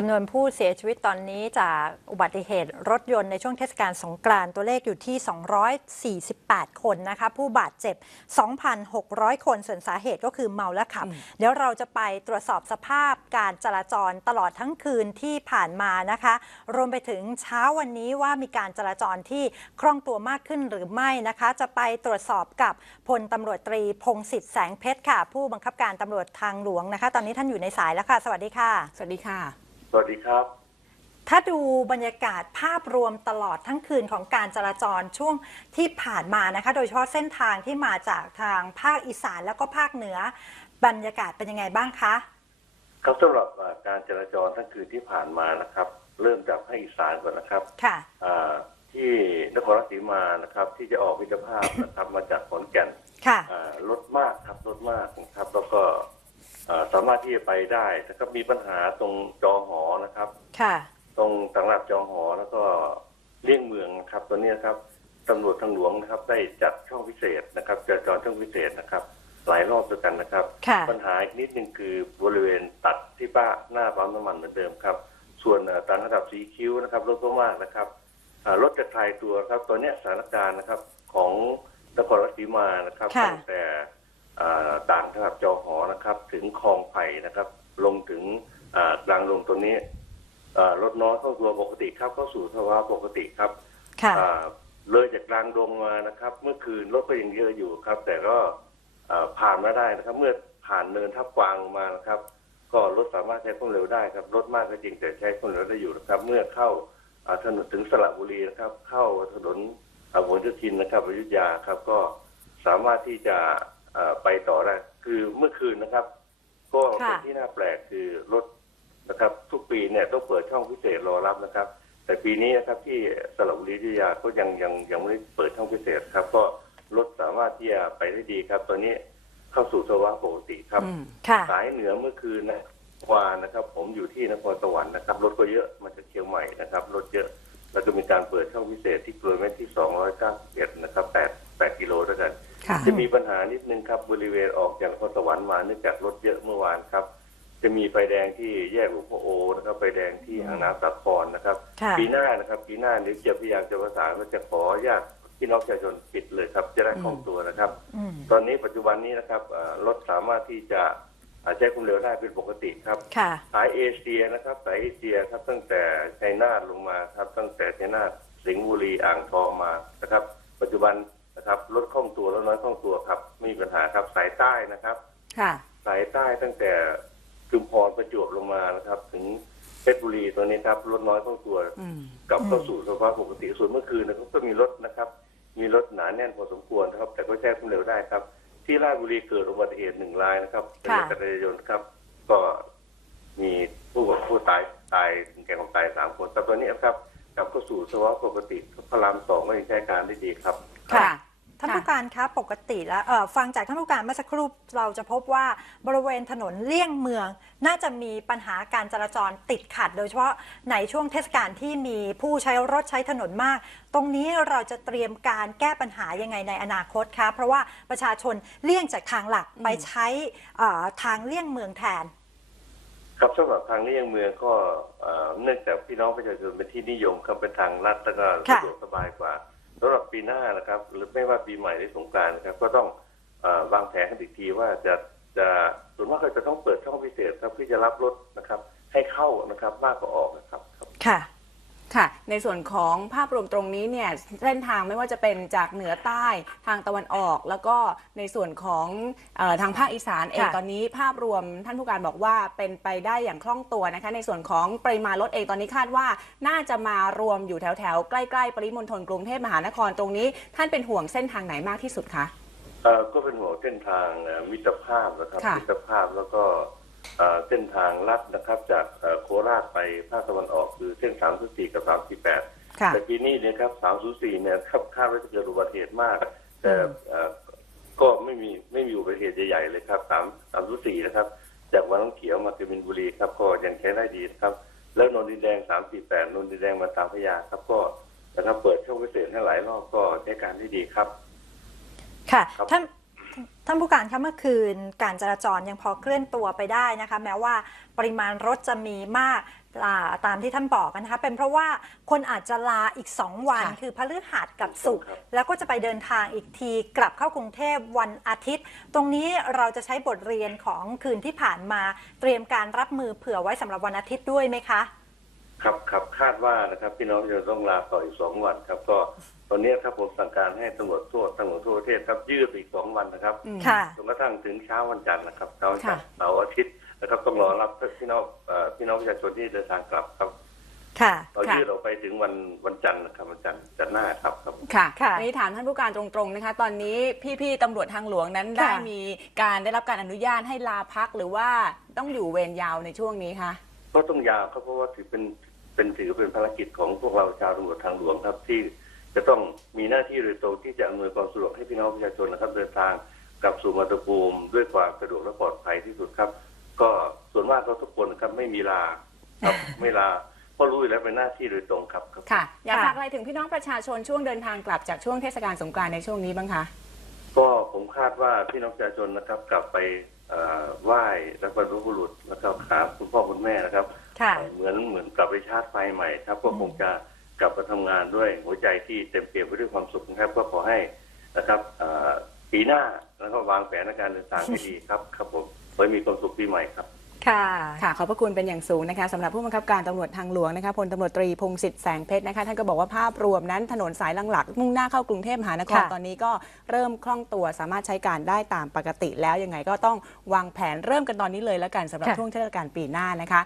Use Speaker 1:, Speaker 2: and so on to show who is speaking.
Speaker 1: จำนวนผู้เสียชีวิตตอนนี้จากอุบัติเหตุรถยนต์ในช่วงเทศกาลสงกรานต์ตัวเลขอยู่ที่ 248 คนนะคะ ผู้บาดเจ็บ 2,600 คนส่วนสาเหตุก็คือเมาและขับ เดี๋ยวเราจะไปตรวจสอบสภาพการจราจรตลอดทั้งคืนที่ผ่านมานะคะ รวมไปถึงเช้าวันนี้ว่ามีการจราจรที่คล่องตัวมากขึ้นหรือไม่นะคะ จะไปตรวจสอบกับพลตำรวจตรีพงศิษฐ์แสงเพชรค่ะ ผู้บังคับการตำรวจทางหลวงนะคะ ตอนนี้ท่านอยู่ในสายแล้วค่ะ สวัสดีค่ะ
Speaker 2: สวัสดีค่ะ
Speaker 3: สวัสดีครับ
Speaker 1: ถ้าดูบรรยากาศภาพรวมตลอดทั้งคืนของการจราจรช่วงที่ผ่านมานะคะ โดยเฉพาะเส้นทางที่มาจากทางภาคอีสานแล้วก็ภาคเหนือ บรรยากาศเป็นยังไงบ้างคะ
Speaker 3: ครับสำหรับอ่าการจราจรทั้งคืนที่ผ่านมานะครับ เริ่มจากภาคอีสานก่อนนะครับ
Speaker 1: ค่ะ
Speaker 3: อ่าที่นครราชสีมานะครับ ที่จะออกวิจภาพนะครับมาจากขอนแก่น
Speaker 1: ค่ะ
Speaker 3: อ่ารถมากครับรถมากนะครับ แล้วก็อ่า สามารถที่จะไปได้นะครับมีปัญหาตรงจอหอนะครับ
Speaker 1: ค่ะ
Speaker 3: ตรงต่างระดับจอหอแล้วก็เลี่ยงเมืองนะครับตัวนี้นะครับตำรวจทางหลวงนะครับ ได้จัดช่องพิเศษนะครับจราจรช่องพิเศษนะครับ หลายรอบด้วยกันนะครับ
Speaker 1: ค่ะ
Speaker 3: ปัญหาอีกนิดนึงคือบริเวณตัดที่ป้าหน้าปั๊มน้ำมันเหมือนเดิมครับ ส่วนเอ่อต่างระดับสีคิ้วนะครับรถก็มากนะครับอ่ารถจะคลายตัวครับตอนเนี้ยสถานการณ์นะครับ ของนครราชสีมานะครับ
Speaker 1: ค่ะ
Speaker 3: ตั้งแต่ อ่าต่างระดับจอหอนะครับ ถึงคลองไผ่นะครับ ลงถึงอ่ากลางลงตัวนี้อ่ารถน้อยเข้าตัวปกติครับเข้าสู่ภาวะปกติครับ
Speaker 1: ค่ะ
Speaker 3: อ่าเลยจากกลางดงมานะครับ เมื่อคืนรถก็ยังเยอะอยู่ครับ แต่ก็อ่าผ่านมาได้นะครับ เมื่อผ่านเนินทับกวางลงมานะครับ ก็รถสามารถใช้ความเร็วได้ครับรถมากก็จริงแต่ใช้ความเร็วได้อยู่นะครับ เมื่อเข้าอ่าถนนถึงสระบุรีนะครับ เข้าถนนอ่าผลโยธินนะครับอยุธยาครับ ก็สามารถที่จะอ่า ไปต่อได้คือเมื่อคืนนะครับ ก็เป็น
Speaker 1: ค่ะ
Speaker 3: ที่น่าแปลกคือรถนะครับ ทุกปีเนี่ยต้องเปิดช่องพิเศษรอรับนะครับ แต่ปีนี้นะครับที่สระบุรีอยุธยาก็ยังยังยังไม่ได้เปิดช่องพิเศษครับ ก็รถสามารถที่จะไปได้ดีครับ ตอนนี้เข้าสู่ภาวะปกติครับ
Speaker 2: อืม
Speaker 1: ค่ะ
Speaker 3: สายเหนือเมื่อคืนนะวานนะครับ ผมอยู่ที่นครสวรรค์นะครับรถก็เยอะมาจากเชียงใหม่นะครับรถเยอะแล้วก็มีการเปิดช่องพิเศษที่กลวยเมตรที่ 291 นะครับ8 8กิโลด้วยกัน
Speaker 2: ค่ะ
Speaker 3: จะมีปัญหานิดนึงครับบริเวณออกจากนครสวรรค์มาเนื่องจากรถเยอะเมื่อวานครับ จะมีไฟแดงที่แยกหลวงพ่อโอนะครับไฟแดงที่อ่างน้ำสาครนะครับ
Speaker 1: ค่ะ
Speaker 3: ปีหน้านะครับปีหน้าเดี๋ยวจะพยายามจะประสานว่าจะขออนุญาตพี่น้องประชาชนปิดเลยครับ จะได้คล่องตัวนะครับ
Speaker 1: อืม
Speaker 3: ตอนนี้ปัจจุบันนี้นะครับเอ่อรถสามารถที่จะอ่าใช้ความเร็วได้เป็นปกติครับ
Speaker 1: ค่ะ
Speaker 3: สายเอเชียนะครับสายเอเชียครับตั้งแต่ชัยนาทลงมาครับ ตั้งแต่ชัยนาทสิงห์บุรีอ่างทองมานะครับ ปัจจุบันนะ ครับรถคล่องตัวรถน้อยคล่องตัวครับไม่มีปัญหาครับสายใต้นะครับ
Speaker 2: ค่ะ
Speaker 3: สายใต้ตั้งแต่ชุมพรประจวบลงมานะครับ ถึงเพชรบุรีตรงนี้ครับรถน้อยคล่องตัว
Speaker 2: อืม
Speaker 3: กลับเข้าสู่สภาพปกติส่วนเมื่อคืนนะครับก็มีรถนะครับ มีรถหนาแน่นพอสมควรนะครับ แต่ก็แจ้งความเร็วได้ครับ ที่ราชบุรีเกิดอุบัติเหตุหนึ่งรายนะครับเป็น
Speaker 1: ค่ะ
Speaker 3: รถจักรยานยนต์ครับ ก็มีผู้ผู้ตายตายถึงแก่ความตายสามคนแต่ตอนนี้ครับกลับเข้าสู่สภาวะปกติพระรามสองก็ยังใช้การได้ดีครับ
Speaker 1: ค่ะ
Speaker 2: ค่ะ
Speaker 1: ท่าน
Speaker 2: ค่ะ
Speaker 1: ผู้การคะปกติแล้วเอ่อฟังจากท่านผู้การเมื่อสักครู่เราจะพบว่าบริเวณถนนเลี่ยงเมือง น่าจะมีปัญหาการจราจรติดขัด โดยเฉพาะในช่วงเทศกาลที่มีผู้ใช้รถใช้ถนนมาก ตรงนี้เราจะเตรียมการแก้ปัญหายังไงในอนาคตคะเพราะว่าประชาชนเลี่ยงจากทางหลักไปใช้เอ่อทางเลี่ยงเมืองแทน
Speaker 3: ครับสำหรับทางเลี่ยงเมืองก็เอ่อเนื่องจากพี่น้องประชาชนเป็นที่นิยมครับเป็นทางลัดแล้วก็
Speaker 1: ค่ะ
Speaker 3: สะดวกสบายกว่า สำหรับปีหน้านะครับ หรือไม่ว่าปีใหม่หรือสงกรานต์นะครับ ก็ต้องอวางแผนกันอีกทีว่าจะจะส่วนมากก็จะต้องเปิดช่องพิเศษครับเพื่อจะรับรถนะครับ ให้เข้านะครับมากกว่าออกนะครับ
Speaker 1: ค่ะ
Speaker 2: ค่ะ ในส่วนของภาพรวมตรงนี้เนี่ยเส้นทางไม่ว่าจะเป็นจากเหนือใต้ทางตะวันออก แล้วก็ในส่วนของเออทางภาคอีสานเอง
Speaker 1: ค่ะ
Speaker 2: ตอนนี้ภาพรวมท่านผู้การบอกว่าเป็นไปได้อย่างคล่องตัวนะคะ ในส่วนของปริมาณรถเองตอนนี้คาดว่า น่าจะมารวมอยู่แถวๆใกล้ๆ ปริมณฑลกรุงเทพมหานครตรงนี้ ท่านเป็นห่วงเส้นทางไหนมากที่สุดคะ
Speaker 3: เอ่อก็เป็นหัวเส้นทางเอ่อมิตรภาพนะครับ
Speaker 2: ค่ะ
Speaker 3: มิตรภาพแล้วก็ เอ่อเส้นทางลัดนะครับ จากเอ่อโคราชไปภาคตะวันออกคือเส้นสามสิบสี่กับสามสิบแปด
Speaker 2: ค่ะ
Speaker 3: แต่ปีนี้เนี่ยครับสามศูนย์สี่เนี่ยครับคาดว่าจะเกิดอุบัติเหตุมาก แต่เอ่อก็ไม่มีไม่มีอุบัติเหตุใหญ่ๆเลยครับสามสามศูนย์สี่นะครับ จากวังน้ำเขียวมากบินบุรีครับก็ยังใช้ได้ดีนะครับ แล้วนนทดินแดงสามสี่แปดนนทดินแดงมาตามพระยาครับก็นะครับเปิดช่องพิเศษให้หลายรอบก็ใช้การได้ดีครับ
Speaker 1: ค่ะ
Speaker 3: ครับ
Speaker 1: ท่าน ท่านผู้การคะเมื่อคืนการจราจรยังพอเคลื่อนตัวไปได้นะคะ แม้ว่าปริมาณรถจะมีมากอ่าตามที่ท่านบอกนะคะเป็นเพราะว่าคนอาจจะลาอีก 2 วัน
Speaker 2: ค่ะ
Speaker 1: คือพฤหัสกับศุกร์
Speaker 3: ครับ
Speaker 1: แล้วก็จะไปเดินทางอีกทีกลับเข้ากรุงเทพวันอาทิตย์ ตรงนี้เราจะใช้บทเรียนของคืนที่ผ่านมาเตรียมการรับมือเผื่อไว้สำหรับวันอาทิตย์ด้วยไหมคะ
Speaker 3: ครับครับคาด ว่านะครับ พี่น้องจะต้องลาต่ออีกสองวันครับ ก็ตอนนี้ครับผมสั่งการให้ตำรวจทั่วตำรวจทั่วประเทศครับยืดอีกสองวันนะครับ
Speaker 2: อืม
Speaker 1: ค่ะ
Speaker 3: จนกระทั่งถึงเช้าวันจันทร์นะครับเช้าวันจันทร์
Speaker 2: ค่ะ
Speaker 3: เสาร์อาทิตย์นะครับต้องรอรับพี่น้องเอ่อพี่น้องประชาชนที่เดินทางกลับครับ
Speaker 1: ค่ะ
Speaker 3: เรา
Speaker 2: ค่ะ
Speaker 3: ยืดออกไปถึงวันวันจันทร์นะครับวันจันทร์จันทร์หน้าครับครับ
Speaker 2: ค่ะ
Speaker 1: ค่ะ
Speaker 2: อันนี้ถามท่านผู้การตรงๆนะคะ ตอนนี้พี่ๆตำรวจทางหลวงนั้น
Speaker 1: ค่ะ
Speaker 2: ได้มีการได้รับการอนุญาตให้ลาพักหรือว่าต้องอยู่เวรยาวในช่วงนี้คะ
Speaker 3: ก็ต้องยาวครับเพราะว่าถือเป็น เป็นถือเป็นภารกิจของพวกเราชาวตำรวจทางหลวงครับ ที่จะต้องมีหน้าที่โดยตรงที่จะอำนวยความสะดวกให้พี่น้องประชาชนนะครับ เดินทางกลับสู่มาตุภูมิด้วยความสะดวกและปลอดภัยที่สุดครับ ก็ส่วนมากก็ทุกคนครับไม่มีลาครับไม่ลาเพราะรู้อยู่แล้วเป็นหน้าที่โดยตรงครับครับ
Speaker 2: ค่ะ อยาก
Speaker 1: ค่ะ
Speaker 2: ฝากอะไรถึงพี่น้องประชาชนช่วงเดินทางกลับจากช่วงเทศกาลสงกรานต์ในช่วงนี้บ้างคะ
Speaker 3: ก็ผมคาดว่าพี่น้องประชาชนนะครับ กลับไปเอ่อไหว้และบรรพบุรุษแล้วก็หาคุณพ่อคุณแม่นะครับ
Speaker 1: ค่ะ
Speaker 3: เหมือนเหมือนกลับไปชาร์จไฟใหม่ครับ ก็คงจะกลับมาทำงานด้วยหัวใจที่เต็มเปี่ยมไปด้วยความสุขนะครับ ก็ขอให้นะครับเอ่อปีหน้าแล้วก็วางแผนในการเดินทางให้ดีครับครับผมขอให้มีความสุขปีใหม่ครับ
Speaker 1: ค่ะ
Speaker 2: ค่ะขอบพระคุณเป็นอย่างสูงนะคะสำหรับผู้บังคับการตำรวจทางหลวงนะคะพลตำรวจตรีพงศิษฐ์แสงเพชรนะคะท่านก็บอกว่าภาพรวมนั้นถนนสายหลักๆมุ่งหน้าเข้ากรุงเทพมหานคร
Speaker 1: ค่ะ
Speaker 2: ตอนนี้ก็เริ่มคล่องตัวสามารถใช้การได้ตามปกติแล้วยังไงก็ต้องวางแผนเริ่มกันตอนนี้เลยแล้วกันสำหรับช่วงเทศกาลปีหน้านะคะ